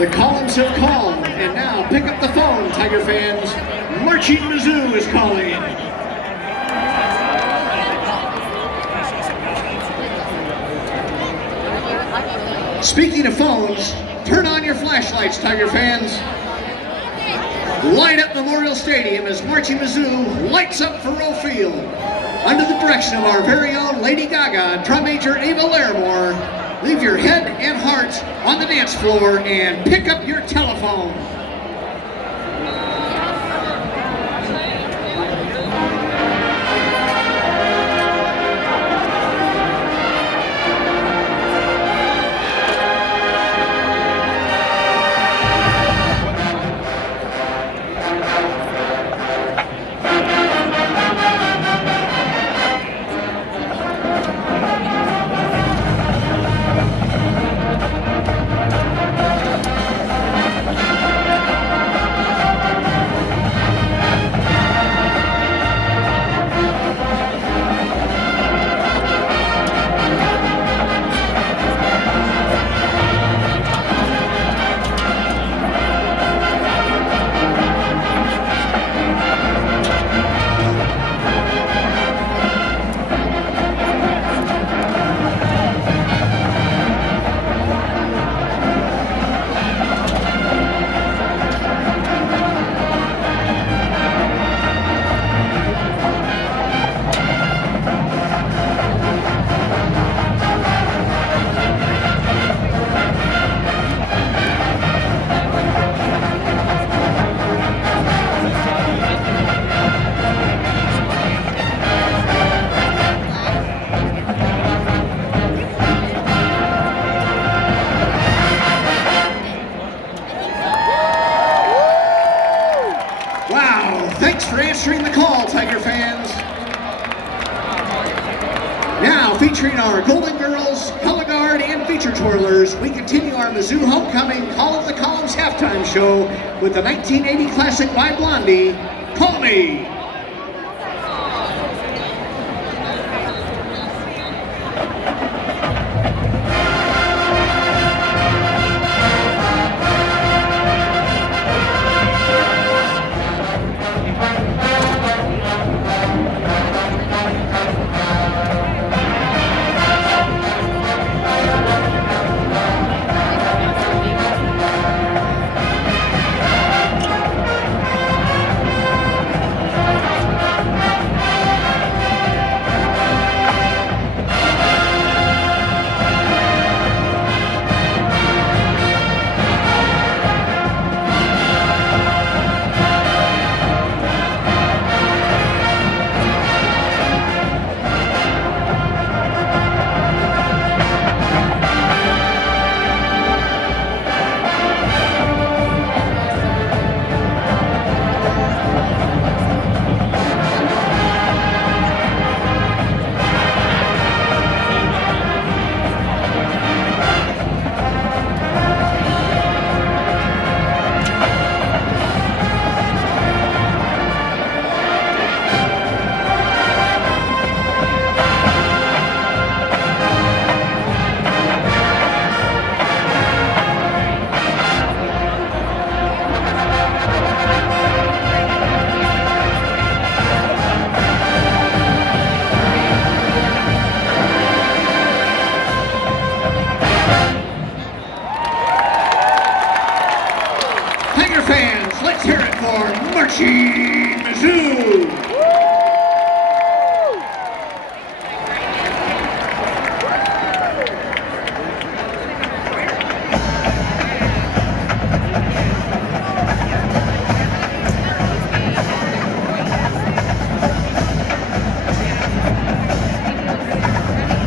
The columns have called, and now pick up the phone, Tiger fans. Marching Mizzou is calling. Speaking of phones, turn on your flashlights, Tiger fans. Light up Memorial Stadium as Marching Mizzou lights up Faroe Field. Under the direction of our very own Lady Gaga, drum major Ava Larimore, leave your head and heart on the dance floor and pick up your telephone. Thanks for answering the call, Tiger fans. Now, featuring our Golden Girls, Color Guard, and Feature Twirlers, we continue our Mizzou Homecoming Call of the Columns halftime show with the 1980 classic by Blondie, Call Me. Fans, let's hear it for Marching Mizzou!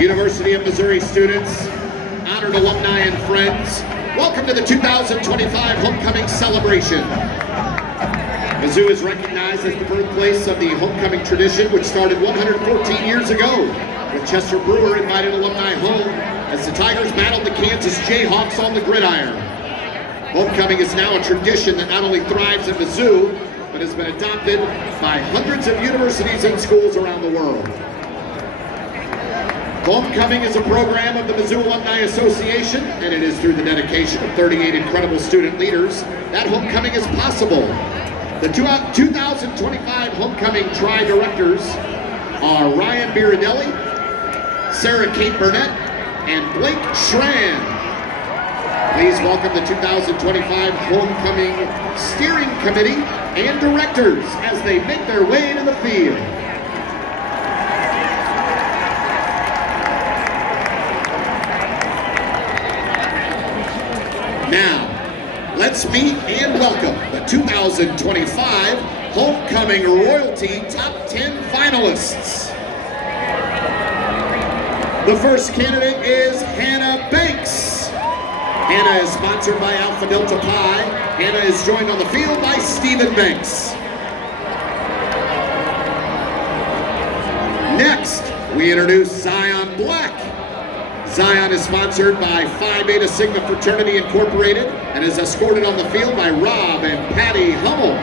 University of Missouri students, honored alumni and friends, welcome to the 2025 Homecoming Celebration. Mizzou is recognized as the birthplace of the homecoming tradition, which started 114 years ago, with Chester Brewer invited alumni home as the Tigers battled the Kansas Jayhawks on the gridiron. Homecoming is now a tradition that not only thrives at Mizzou, but has been adopted by hundreds of universities and schools around the world. Homecoming is a program of the Mizzou Alumni Association, and it is through the dedication of 38 incredible student leaders that homecoming is possible. The 2025 Homecoming Tri-Directors are Ryan Biridelli, Sarah Kate Burnett, and Blake Schran. Please welcome the 2025 Homecoming Steering Committee and Directors as they make their way to the field. Now, let's meet and welcome the 2025 Homecoming Royalty Top 10 finalists. The first candidate is Hannah Banks. Hannah is sponsored by Alpha Delta Pi. Hannah is joined on the field by Stephen Banks. Next, we introduce Zion Black. Zion is sponsored by Phi Beta Sigma Fraternity Incorporated and is escorted on the field by Rob and Patty Hummel.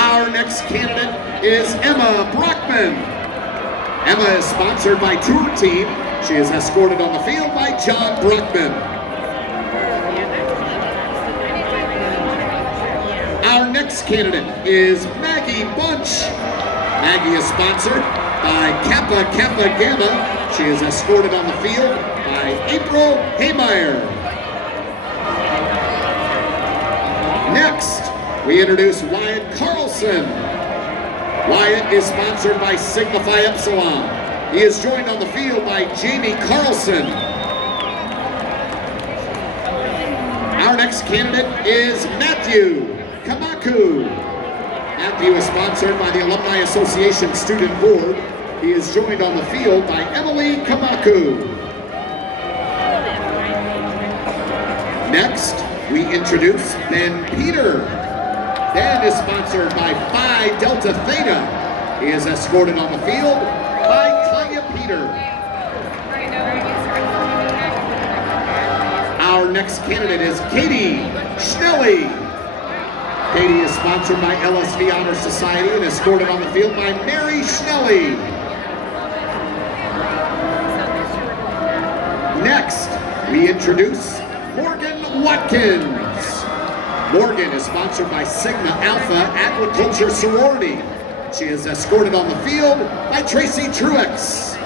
Our next candidate is Emma Brockman. Emma is sponsored by Tour Team. She is escorted on the field by John Brockman. Our next candidate is Maggie Bunch. Maggie is sponsored by Kappa Kappa Gamma. She is escorted on the field by April Haymeyer. Next, we introduce Wyatt Carlson. Wyatt is sponsored by Sigma Phi Epsilon. He is joined on the field by Jamie Carlson. Our next candidate is Matthew Kamaku. Matthew is sponsored by the Alumni Association Student Board. He is joined on the field by Emily Kamaku. Next, we introduce Ben Peter. Ben is sponsored by Phi Delta Theta. He is escorted on the field by Tanya Peter. Our next candidate is Katie Schnelly. Katie is sponsored by LSV Honor Society and escorted on the field by Mary Schnelly. Next, we introduce Morgan Watkins. Morgan is sponsored by Sigma Alpha Agriculture Sorority. She is escorted on the field by Tracy Truex.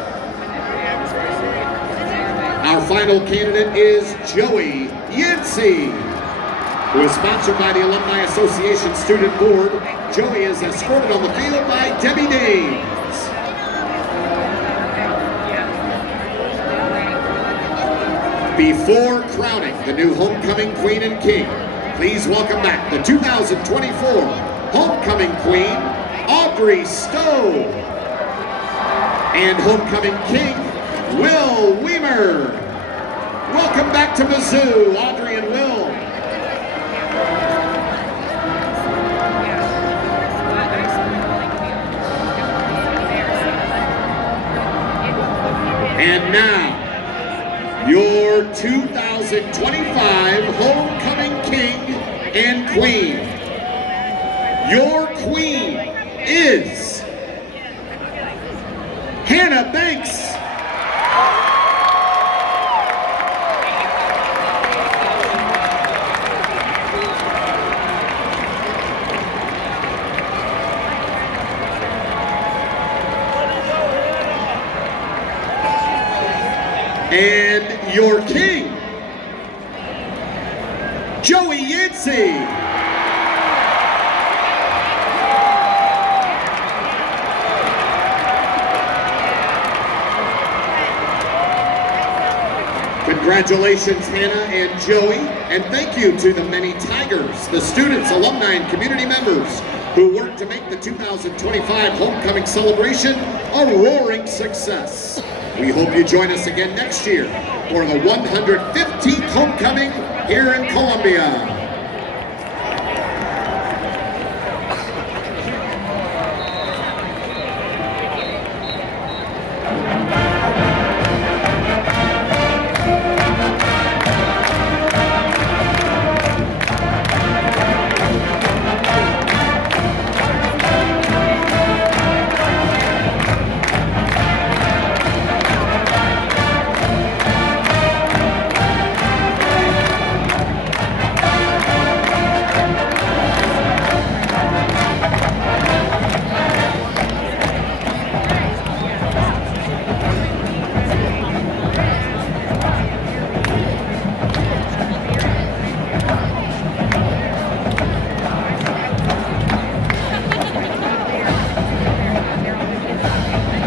Our final candidate is Joey Yancey, who is sponsored by the Alumni Association Student Board. Joey is escorted on the field by Debbie Dames. Before crowning the new Homecoming Queen and King, please welcome back the 2024 Homecoming Queen, Audrey Stowe, and Homecoming King, Will Weimer. Welcome back to Mizzou, Audrey and Will. And now, your 2025 Homecoming King and Queen. Your queen is Hannah Banks. And your king, Joey Yancey. Congratulations, Hannah and Joey, and thank you to the many Tigers, the students, alumni, and community members who worked to make the 2025 Homecoming celebration a roaring success. We hope you join us again next year for the 115th Homecoming here in Columbia. Mizzou.